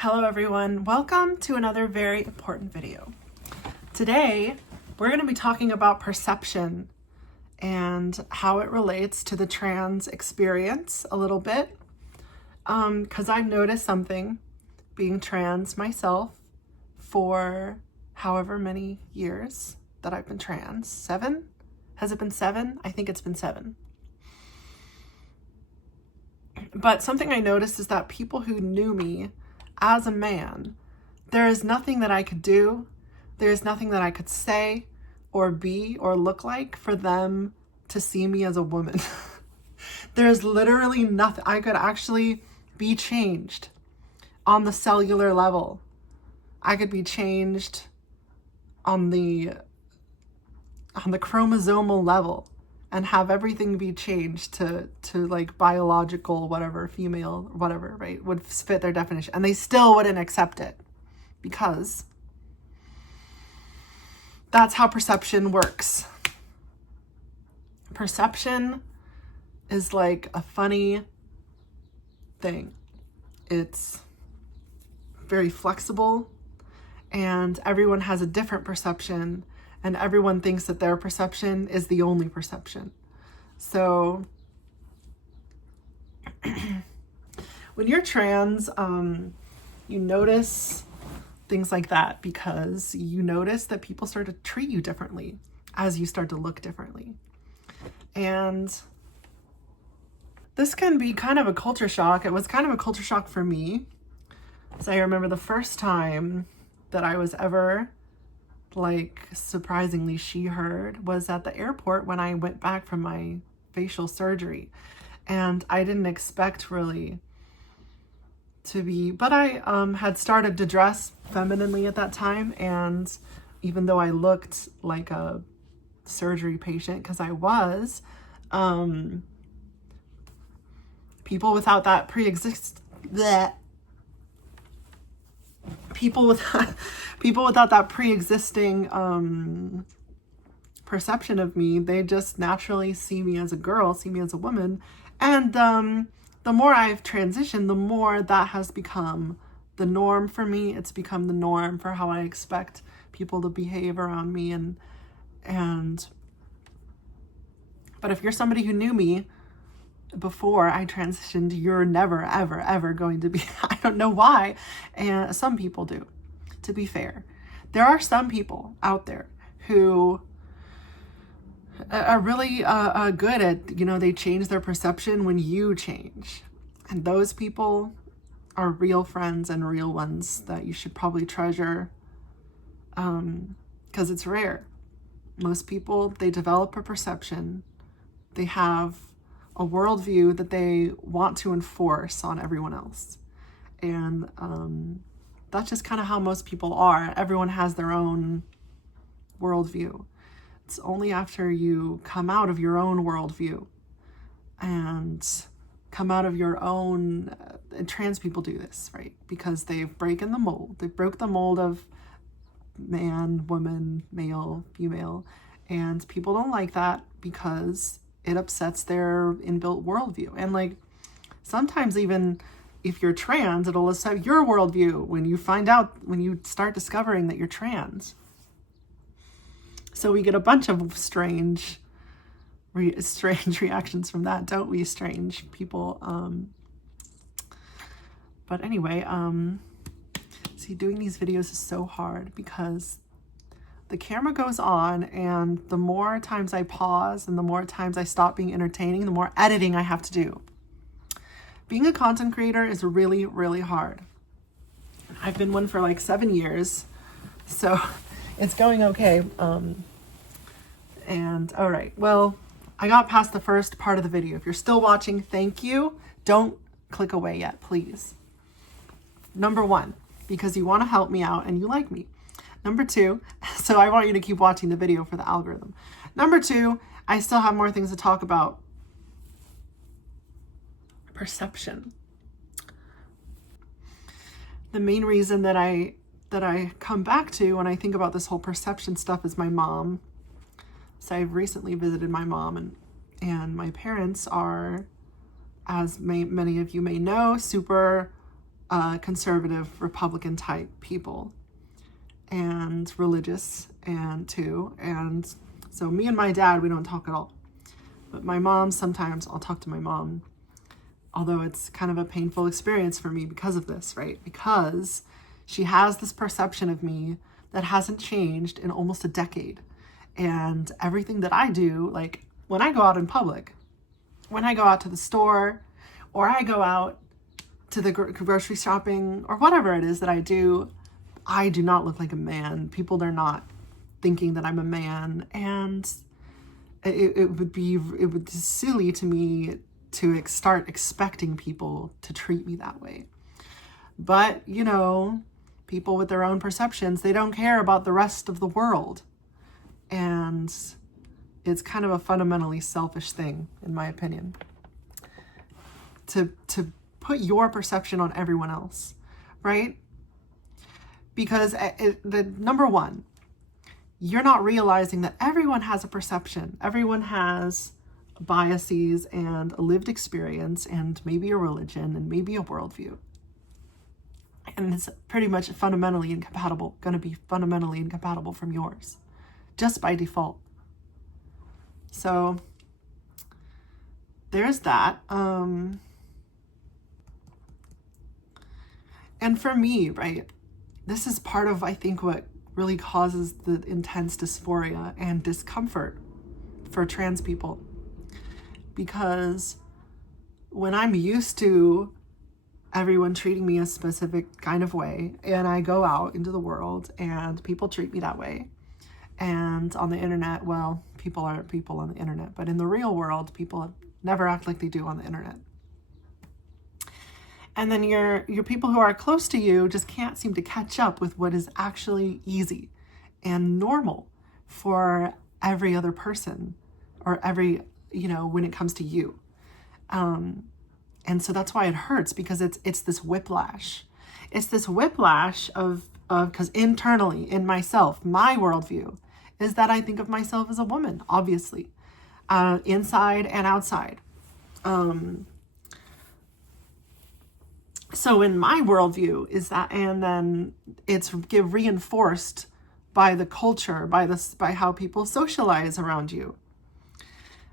Hello everyone, welcome to another very important video. Today, we're going to be talking about perception and how it relates to the trans experience a little bit. Because I've noticed something being trans myself for however many years that I've been trans. 7? Has it been 7? I think it's been 7. But something I noticed is that people who knew me as a man, there is nothing that I could do, there is nothing that I could say or be or look like for them to see me as a woman. There's literally nothing. I could actually be changed on the cellular level. I could be changed on the chromosomal level and have everything be changed to like biological, whatever, female, whatever, right, would fit their definition. And they still wouldn't accept it because that's how perception works. Perception is like a funny thing. It's very flexible and everyone has a different perception. And everyone thinks that their perception is the only perception. So when you're trans, you notice things like that because you notice that people start to treat you differently as you start to look differently. And this can be kind of a culture shock. It was kind of a culture shock for me. So I remember the first time that I was ever surprisingly she heard was at the airport when I went back from my facial surgery. And I didn't expect really to be, but I had started to dress femininely at that time. And even though I looked like a surgery patient, because I was, people without that people without that pre-existing perception of me, they just naturally see me as a girl, see me as a woman. And the more I've transitioned, the more that has become the norm for me. It's become the norm for how I expect people to behave around me. But if you're somebody who knew me before I transitioned, you're never, ever, ever going to be, I don't know why. And some people do, to be fair. There are some people out there who are really good at, they change their perception when you change. And those people are real friends and real ones that you should probably treasure because it's rare. Most people, they develop a perception. They have a worldview that they want to enforce on everyone else. And that's just kind of how most people are. Everyone has their own worldview. It's only after you come out of your own worldview and come out of your own, and trans people do this, right? Because they've broken the mold. They broke the mold of man, woman, male, female. And people don't like that because it upsets their inbuilt worldview. And sometimes even if you're trans, it'll upset your worldview when you start discovering that you're trans. So we get a bunch of strange reactions from that, don't we? Strange people. But anyway, see, doing these videos is so hard because the camera goes on, and the more times I pause and the more times I stop being entertaining, the more editing I have to do. Being a content creator is really, really hard. I've been one for 7 years, so it's going okay. And all right, well, I got past the first part of the video. If you're still watching, thank you. Don't click away yet, please. Number 1, because you want to help me out and you like me. Number 2, so I want you to keep watching the video for the algorithm. Number 2, I still have more things to talk about. Perception. The main reason that I come back to when I think about this whole perception stuff is my mom. So I've recently visited my mom, and my parents are, as many of you may know, super conservative Republican type people, and religious and too. And so me and my dad, we don't talk at all. But my mom, sometimes I'll talk to my mom, although it's kind of a painful experience for me because of this, right? Because she has this perception of me that hasn't changed in almost a decade. And everything that I do, like when I go out in public, when I go out to the store, or I go out to the grocery shopping, or whatever it is that I do not look like a man. People are not thinking that I'm a man. And it would be silly to me to start expecting people to treat me that way. But, you know, people with their own perceptions, they don't care about the rest of the world. And it's kind of a fundamentally selfish thing, in my opinion, to put your perception on everyone else, right? Because the number one, you're not realizing that everyone has a perception. Everyone has biases and a lived experience and maybe a religion and maybe a worldview. And it's pretty much fundamentally incompatible, going to be fundamentally incompatible from yours, just by default. So there's that. And for me, right, this is part of, I think, what really causes the intense dysphoria and discomfort for trans people. Because when I'm used to everyone treating me a specific kind of way, and I go out into the world and people treat me that way, and on the internet, well, people aren't people on the internet, but in the real world, people never act like they do on the internet. And then your people who are close to you just can't seem to catch up with what is actually easy and normal for every other person, or every, you know, when it comes to you. And so that's why it hurts, because it's this whiplash. It's this whiplash of because internally in myself, my worldview is that I think of myself as a woman, obviously, inside and outside. So in my worldview is that, and then it's reinforced by the culture, by how people socialize around you.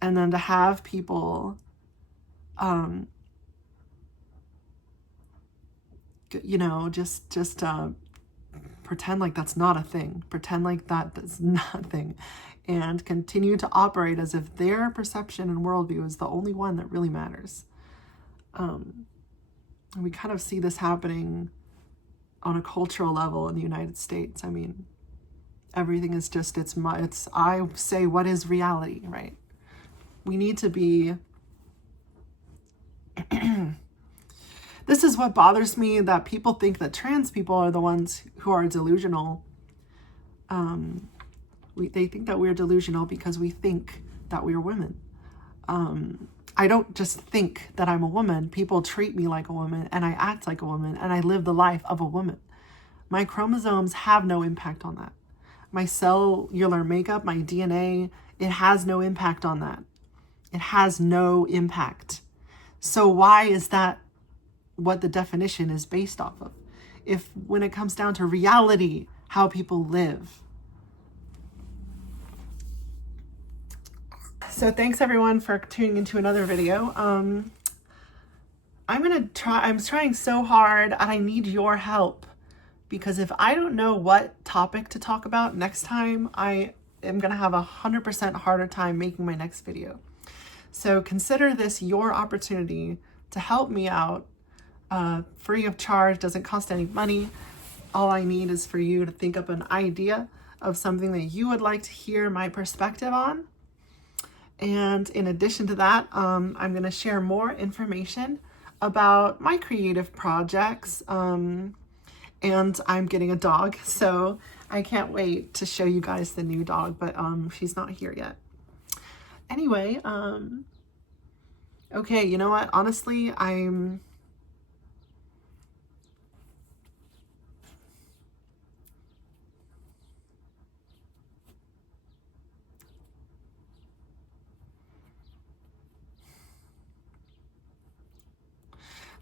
And then to have people, you know, just pretend like that's not a thing, pretend like that is nothing, and continue to operate as if their perception and worldview is the only one that really matters. And we kind of see this happening on a cultural level in the United States. I mean, everything is just, I say, what is reality, right? We need to be, this is what bothers me, that people think that trans people are the ones who are delusional. They think that we're delusional because we think that we're women. I don't just think that I'm a woman. People treat me like a woman, and I act like a woman, and I live the life of a woman. My chromosomes have no impact on that. My cellular makeup, my DNA, it has no impact on that. It has no impact. So why is that what the definition is based off of? If when it comes down to reality, how people live. So thanks everyone for tuning into another video. I'm trying so hard, and I need your help, because if I don't know what topic to talk about next time, I am gonna have 100% harder time making my next video. So consider this your opportunity to help me out, free of charge, doesn't cost any money. All I need is for you to think up an idea of something that you would like to hear my perspective on. And in addition to that, I'm going to share more information about my creative projects. And I'm getting a dog, so I can't wait to show you guys the new dog, but she's not here yet. Anyway, okay, you know what? Honestly,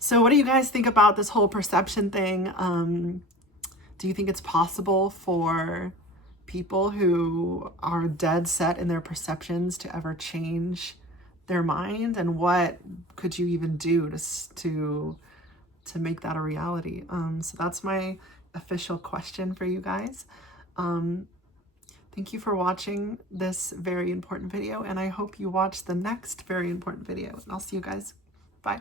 So what do you guys think about this whole perception thing? Do you think it's possible for people who are dead set in their perceptions to ever change their mind? And what could you even do to make that a reality? So that's my official question for you guys. Thank you for watching this very important video, and I hope you watch the next very important video. And I'll see you guys. Bye.